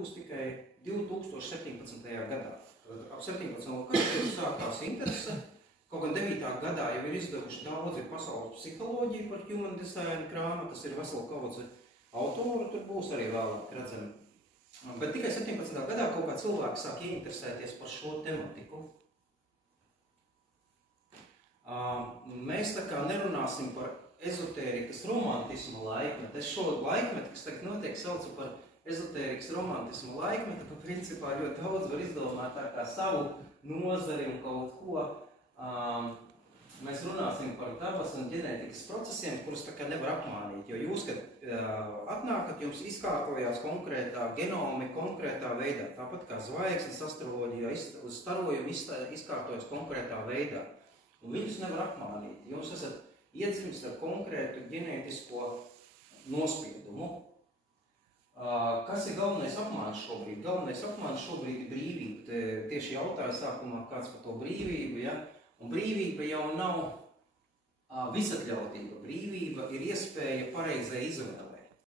būs tikai 2017. gadā. Ap 17. gadā sākās interese, kaut gan 9. gadā jau ir izdevuši daudzi pasaules psiholoģiju par human design grāmatas, ir vesela kaudze autoru, tur būs arī vēlāk redzami. Bet tikai 17. gadā kaut kā cilvēki sāk ieinteresēties par šo tematiku. Mēs tā kā nerunāsim par ezotērikas romantismu laikmetu. Es šo laikmetu, kas tagad notiek, saucu par ezotērikas romantismu laikmetu, ka principā ļoti daudz var izdomāt tā kā savu nozari un kaut ko. Mēs runāsim par dabas un ģenētikas procesiem, kurus tā kā nevar apmānīt, jo jūs, kad atnākat, jums izkārtojās konkrētā genomi konkrētā veidā, tāpat kā zvaigznes astroloģijā uz starojumu izkārtojas konkrētā veidā. Un viņus nevar apmānīt. Jums esat iedzimis ar konkrētu ģenētisko nospiedumu. Kas ir galvenais apmāns šobrīd? Galvenais apmāns šobrīd ir brīvība. Tieši jautāja sākumā kāds par to brīvību, ja? Un brīvība jau nav visatļautība. Brīvība ir iespēja pareizai izvēlei.